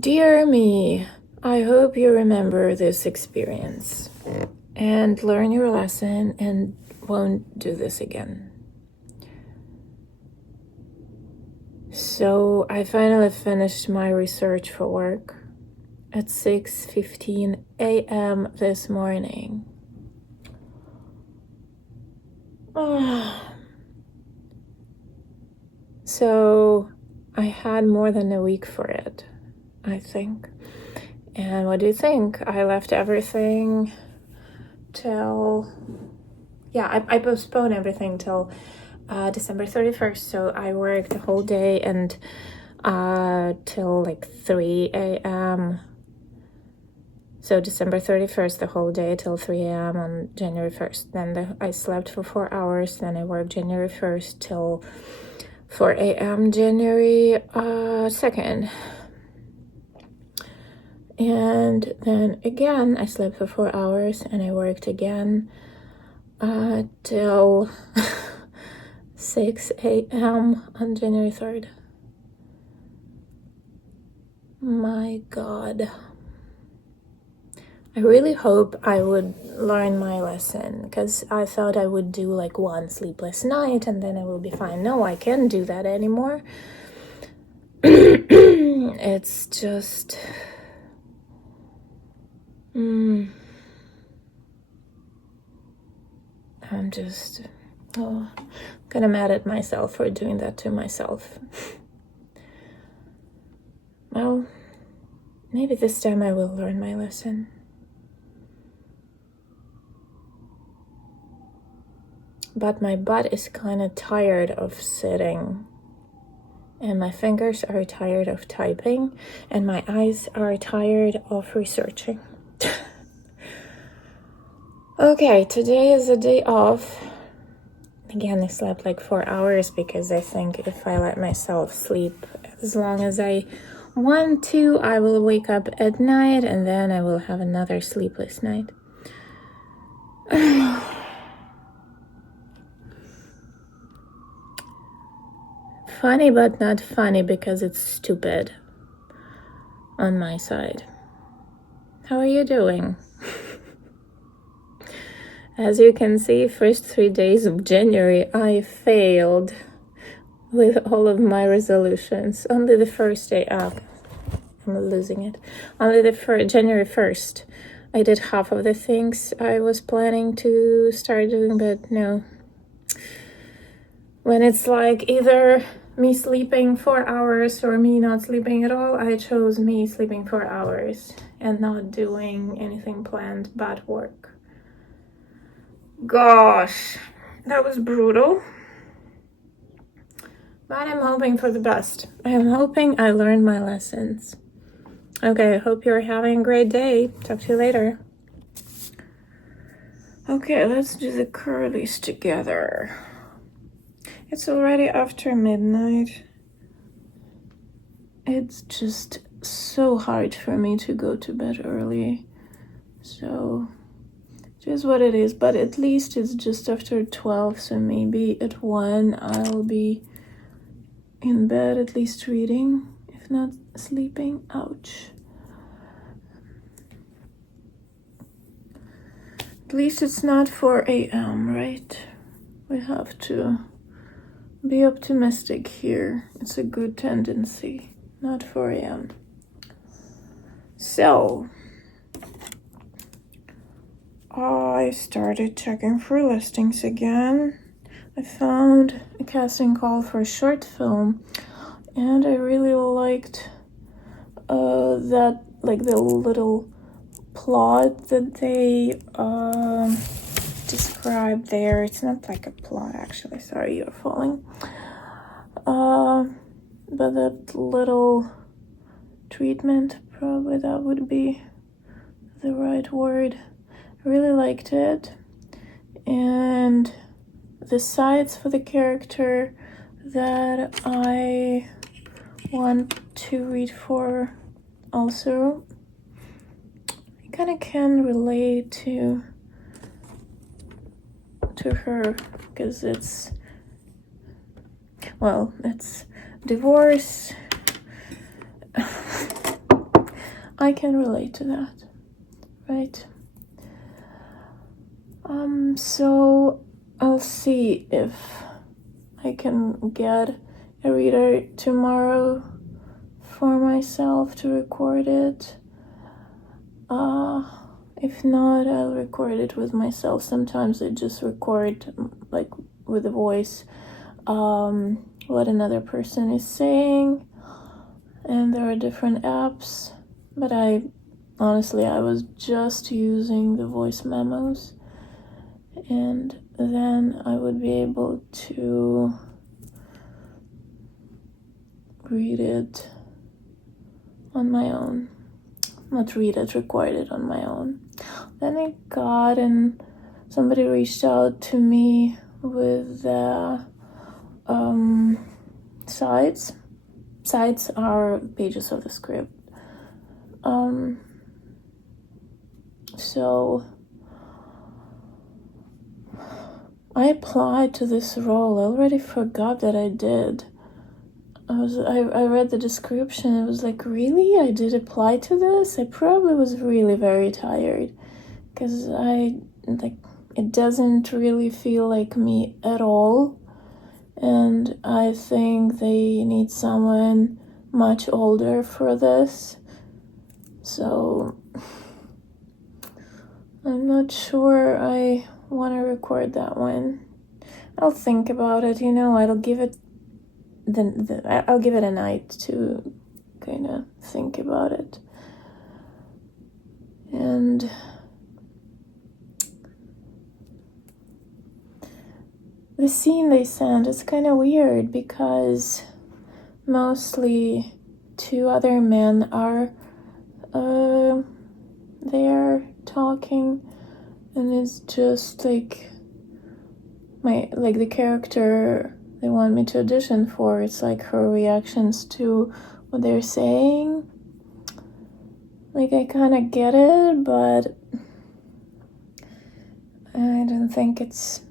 Dear me, I hope you remember this experience and learn your lesson and won't do this again. So I finally finished my research for work at 6:15 a.m. this morning. So I had more than a week for it, I think. And what do you think? I left everything till... I postponed everything till December 31st. So I worked the whole day and till like 3 a.m. So December 31st, the whole day till 3 a.m. on January 1st. Then I slept for 4 hours. Then I worked January 1st till 4 a.m. January 2nd. And then again, I slept for 4 hours and I worked again till 6 a.m. on January 3rd. My God. I really hope I would learn my lesson because I thought I would do like one sleepless night and then I will be fine. No, I can't do that anymore. It's just... I'm just kind of mad at myself for doing that to myself. Well, maybe this time I will learn my lesson. But my butt is kind of tired of sitting, and my fingers are tired of typing, and my eyes are tired of researching. Okay, today is a day off. Again, I slept like 4 hours because I think if I let myself sleep as long as I want to, I will wake up at night and then I will have another sleepless night. Funny but not funny because it's stupid on my side. How are you doing? As you can see, first 3 days of January, I failed with all of my resolutions. Only the first day up, I'm losing it. Only the January 1st, I did half of the things I was planning to start doing, but no. When it's like either me sleeping 4 hours or me not sleeping at all, I chose me sleeping 4 hours and not doing anything planned but work. Gosh, that was brutal. But I'm hoping for the best. I'm hoping I learned my lessons. Okay, I hope you're having a great day. Talk to you later. Okay, let's do the curlies together. It's already after midnight. It's just so hard for me to go to bed early. So... just what it is, but at least it's just after 12, so maybe at 1 I'll be in bed at least reading, if not sleeping. Ouch. At least it's not 4 a.m., right? We have to be optimistic here. It's a good tendency, not 4 a.m. So... I started checking for listings again. I found a casting call for a short film, and I really liked that, like the little plot that they described there. It's not like a plot, actually. Sorry, you're falling. But that little treatment, probably that would be the right word. I really liked it, and the sides for the character that I want to read for also, I kind of can relate to her because it's divorce, I can relate to that, right? So I'll see if I can get a reader tomorrow for myself to record it. If not, I'll record it with myself. Sometimes I just record like with the voice what another person is saying, and there are different apps, but I was just using the voice memos, and then I would be able to read it on my own. Not read it, record it on my own. Then I got, and somebody reached out to me with the sides. Sides are pages of the script. So I applied to this role. I already forgot that I did. I read the description. It was like, really? I did apply to this? I probably was really very tired, because it doesn't really feel like me at all. And I think they need someone much older for this. So I'm not sure I want to record that one. I'll think about it, I'll give it I'll give it a night to kind of think about it. And the scene they sent is kind of weird, because mostly two other men are there talking, and it's just like the character they want me to audition for, it's like her reactions to what they're saying. Like, I kind of get it, but I don't think it's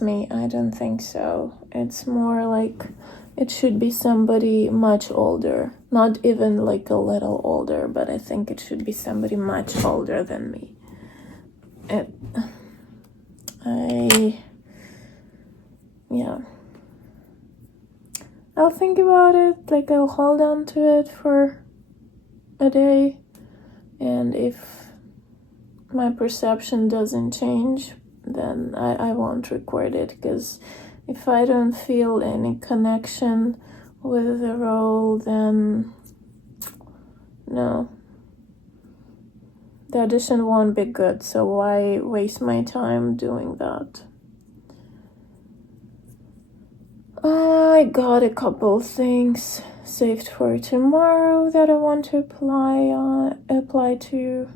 me. I don't think so. It's more like it should be somebody much older. Not even like a little older, but I think it should be somebody much older than me. I'll think about it. Like, I'll hold on to it for a day, and if my perception doesn't change, then I won't record it, because if I don't feel any connection with the role, then no, the audition won't be good. So why waste my time doing that? I got a couple things saved for tomorrow that I want to apply to.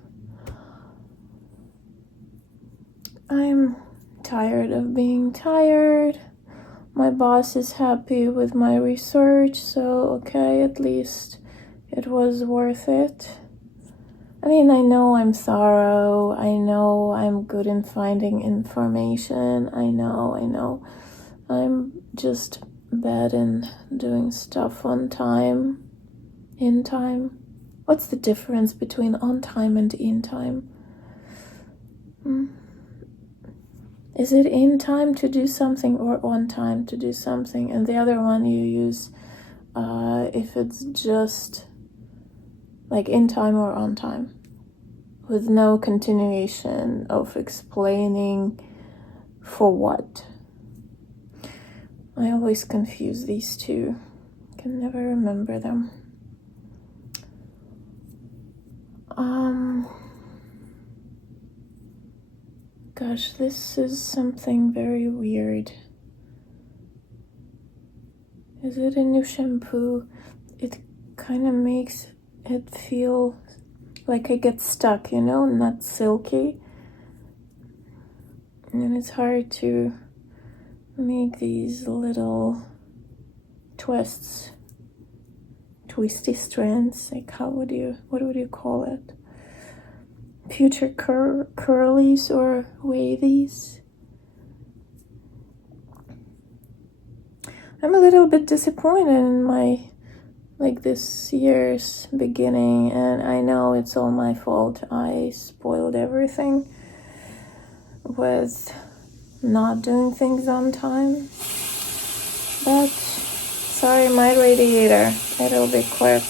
I'm tired of being tired. My boss is happy with my research, so okay, at least it was worth it. I mean, I know I'm thorough. I know I'm good in finding information. I know. I'm just bad in doing stuff on time, in time. What's the difference between on time and in time? Is it in time to do something or on time to do something? And the other one you use if it's just like in time or on time, with no continuation of explaining for what. I always confuse these two. Can never remember them. Gosh, this is something very weird. Is it a new shampoo? It kind of makes it feel like I get stuck, not silky. And it's hard to make these little twists, twisty strands. Like, what would you call it? Future curlies or wavies. I'm a little bit disappointed in my like this year's beginning, and I know it's all my fault. I spoiled everything with not doing things on time. But sorry, my radiator, it'll be quick.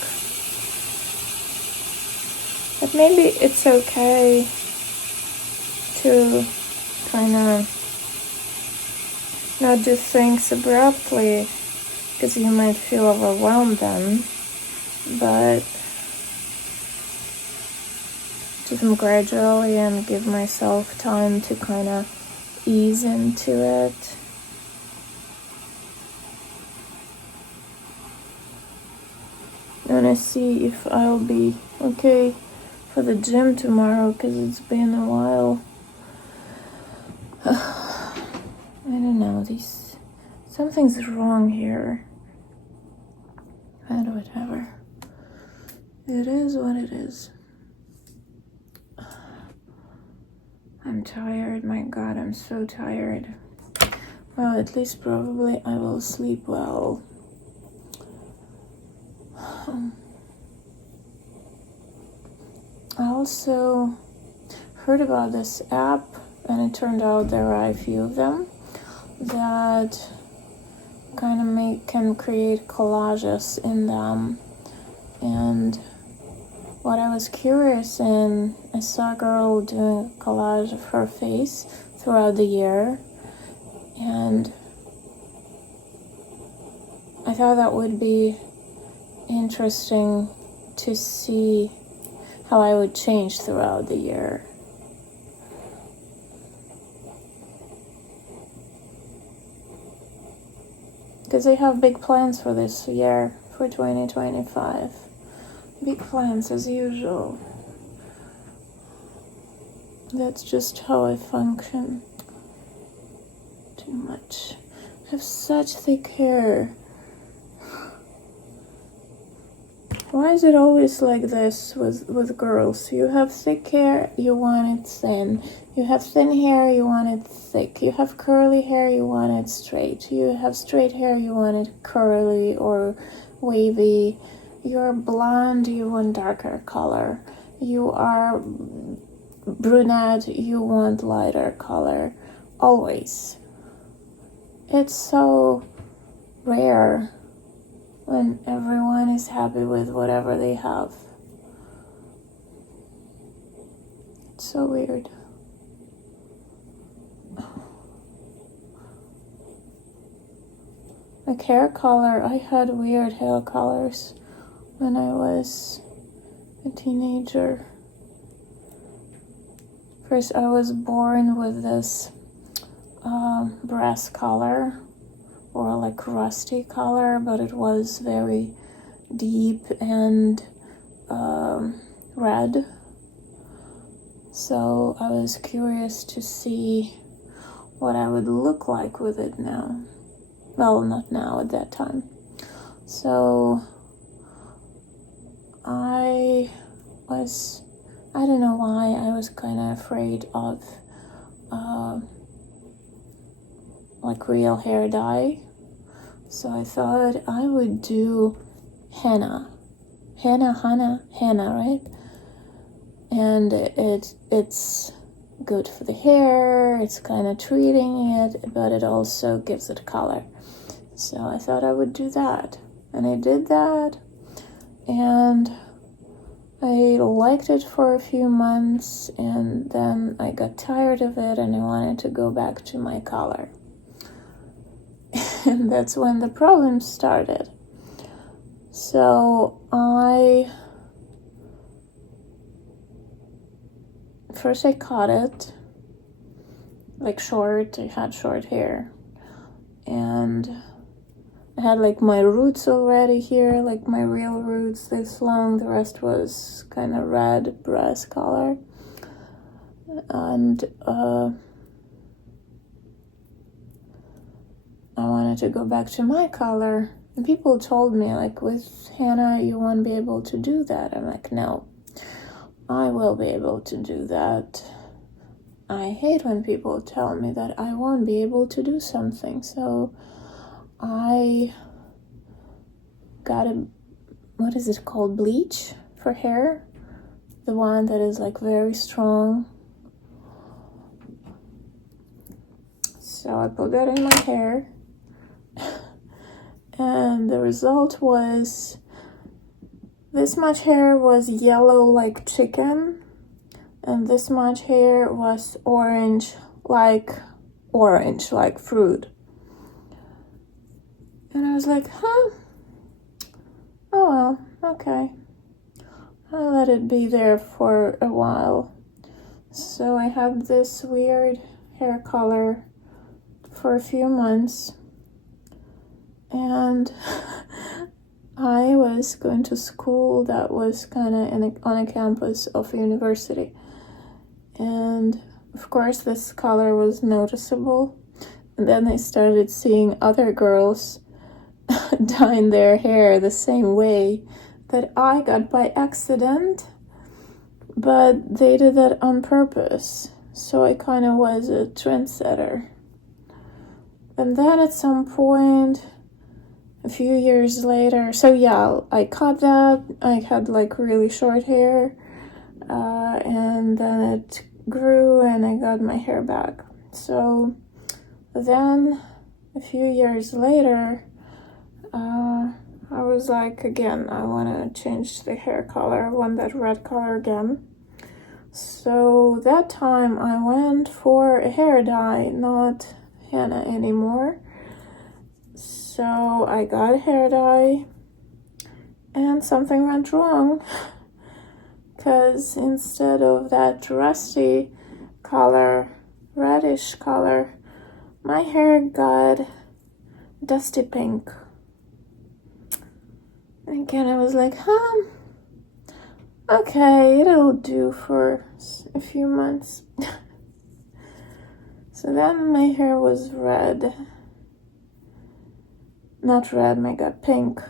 But maybe it's okay to kind of not do things abruptly, because you might feel overwhelmed then, but do them gradually and give myself time to kind of ease into it. And I see if I'll be okay for the gym tomorrow, because it's been a while. I don't know, something's wrong here. But whatever. It is what it is. I'm tired, my God, I'm so tired. Well, at least probably I will sleep well. I also heard about this app, and it turned out there are a few of them that kind of can create collages in them. And what I was curious in, I saw a girl doing a collage of her face throughout the year, and I thought that would be interesting to see how I would change throughout the year. Because I have big plans for this year, for 2025. Big plans as usual. That's just how I function. Too much. I have such thick hair. Why is it always like this with girls? You have thick hair, you want it thin. You have thin hair, you want it thick. You have curly hair, you want it straight. You have straight hair, you want it curly or wavy. You're blonde, you want darker color. You are brunette, you want lighter color. Always. It's so rare when everyone is happy with whatever they have. It's so weird. Like hair color, I had weird hair colors when I was a teenager. First, I was born with this brass color, or like rusty color, but it was very deep and red. So I was curious to see what I would look like with it now. Well, not now, at that time. So I don't know why, I was kind of afraid of like real hair dye. So I thought I would do henna, right? And it's good for the hair, it's kind of treating it, but it also gives it color. So I thought I would do that. And I did that, and I liked it for a few months, and then I got tired of it and I wanted to go back to my color. And that's when the problem started. So first I cut it like short. I had short hair, and I had like my roots already here, like my real roots this long. The rest was kind of red brass color. And I wanted to go back to my color. And people told me, like, with henna you won't be able to do that. I'm like, no, I will be able to do that. I hate when people tell me that I won't be able to do something. So I got a what is it called? Bleach for hair. The one that is like very strong. So I put that in my hair. And the result was this much hair was yellow like chicken. And this much hair was orange like fruit. And I was like, oh well, okay. I'll let it be there for a while. So I had this weird hair color for a few months. And I was going to school that was kind of on a campus of a university. And of course this color was noticeable. And then I started seeing other girls dyeing their hair the same way that I got by accident, but they did that on purpose. So I kind of was a trendsetter. And then at some point, a few years later, so yeah, I cut that. I had like really short hair, and then it grew and I got my hair back. So then a few years later, I was like, again, I want to change the hair color. I want that red color again. So that time I went for a hair dye, not henna anymore. So I got a hair dye and something went wrong. Because instead of that rusty color, reddish color, my hair got dusty pink. And again, I was like, okay, it'll do for a few months. So then my hair was red. Not red, I got pink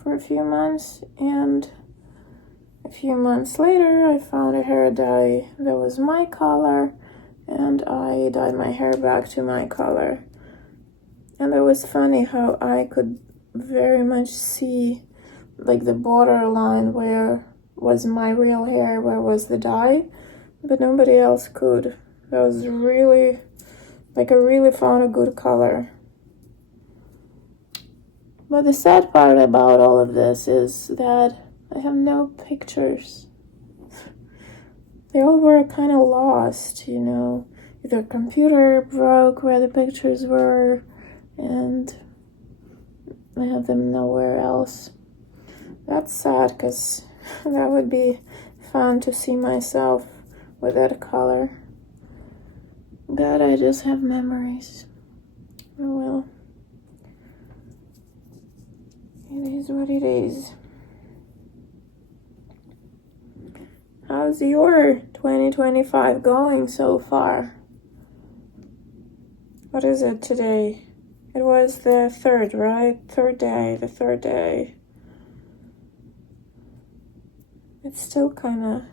for a few months. And a few months later, I found a hair dye that was my color. And I dyed my hair back to my color. And it was funny how I could very much see like the borderline where was my real hair, where was the dye, but nobody else could. That was really, like I really found a good color. But the sad part about all of this is that I have no pictures. They all were kind of lost, you know. Either computer broke where the pictures were, and I have them nowhere else. That's sad, because that would be fun to see myself with that color. But I just have memories. Oh well. It is what it is. How's your 2025 going so far? What is it today? It was the third, right? The third day. It still kind of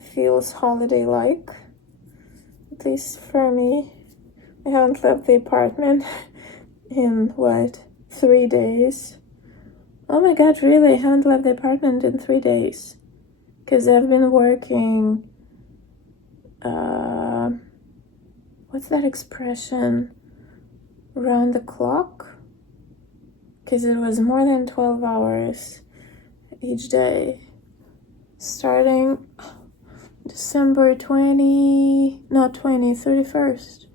feels holiday-like, at least for me. I haven't left the apartment in, 3 days? Oh my god, really? I haven't left the apartment in 3 days. Because I've been working, what's that expression? Round the clock? Because it was more than 12 hours each day. Starting December 31st.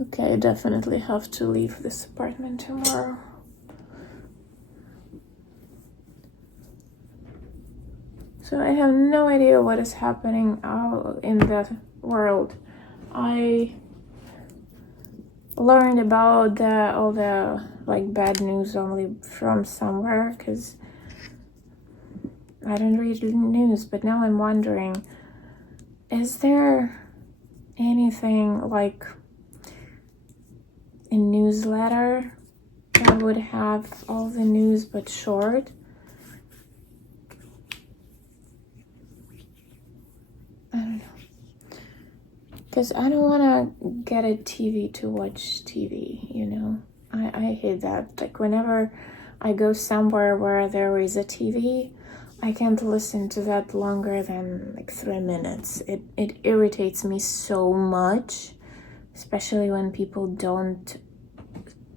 Okay, I definitely have to leave this apartment tomorrow. So I have no idea what is happening out in the world. I learned about all the bad news only from somewhere, because I don't read the news. But now I'm wondering, is there anything like a newsletter that would have all the news but short? I don't know. Because I don't want to get a TV to watch TV, you know? I hate that. Like whenever I go somewhere where there is a TV, I can't listen to that longer than like 3 minutes. It irritates me so much, especially when people don't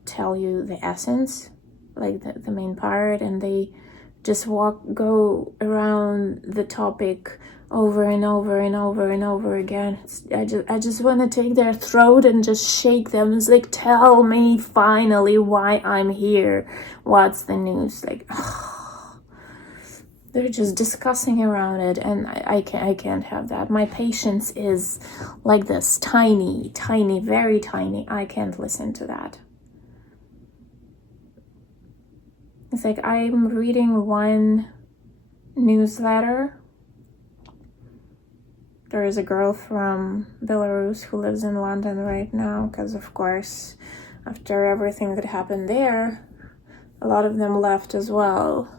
tell you the essence, like the main part, and they just go around the topic over and over and over and over again. I just want to take their throat and just shake them. It's like, tell me finally why I'm here. What's the news? Like, they're just discussing around it, and I can't have that. My patience is like this, tiny, very tiny. I can't listen to that. It's like I'm reading one newsletter. There is a girl from Belarus who lives in London right now because, of course, after everything that happened there, a lot of them left as well.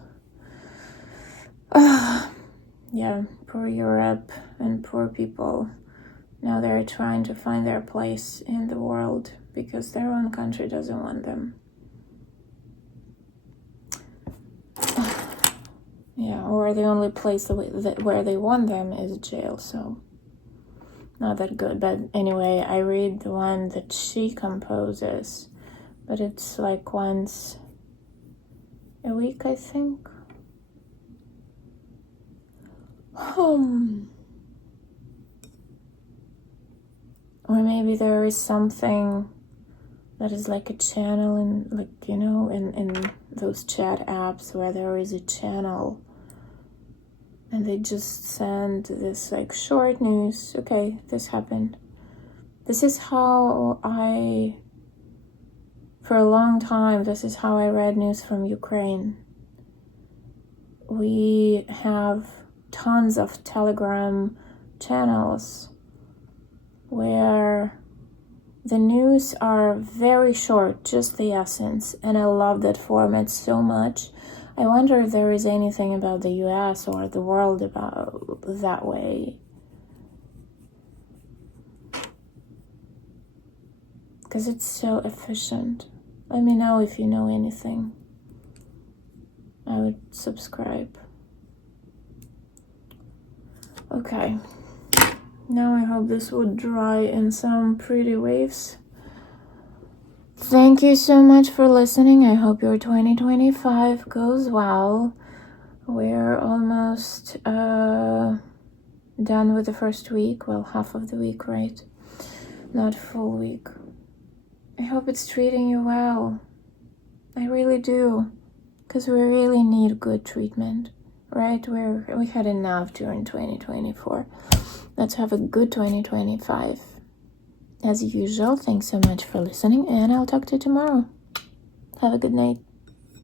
Yeah, poor Europe and poor people. Now they're trying to find their place in the world because their own country doesn't want them. Yeah, or the only place where they want them is jail, so not that good. But anyway, I read the one that she composes, but it's like once a week, I think. Or maybe there is something that is like a channel in, like, you know, in those chat apps where there is a channel and they just send this like short news. Okay, this happened. This is how for a long time, this is how I read news from Ukraine. We have tons of Telegram channels where the news are very short, just the essence, and I love that format so much. I wonder if there is anything about the US or the world about that way. Because it's so efficient. Let me know if you know anything. I would subscribe. Okay. Now I hope this would dry in some pretty waves. Thank you so much for listening. I hope your 2025 goes well. We're almost done with the first week. Well, half of the week, right? Not full week. I hope it's treating you well. I really do. Because we really need good treatment, right? We had enough during 2024. Let's have a good 2025. As usual, thanks so much for listening, and I'll talk to you tomorrow. Have a good night.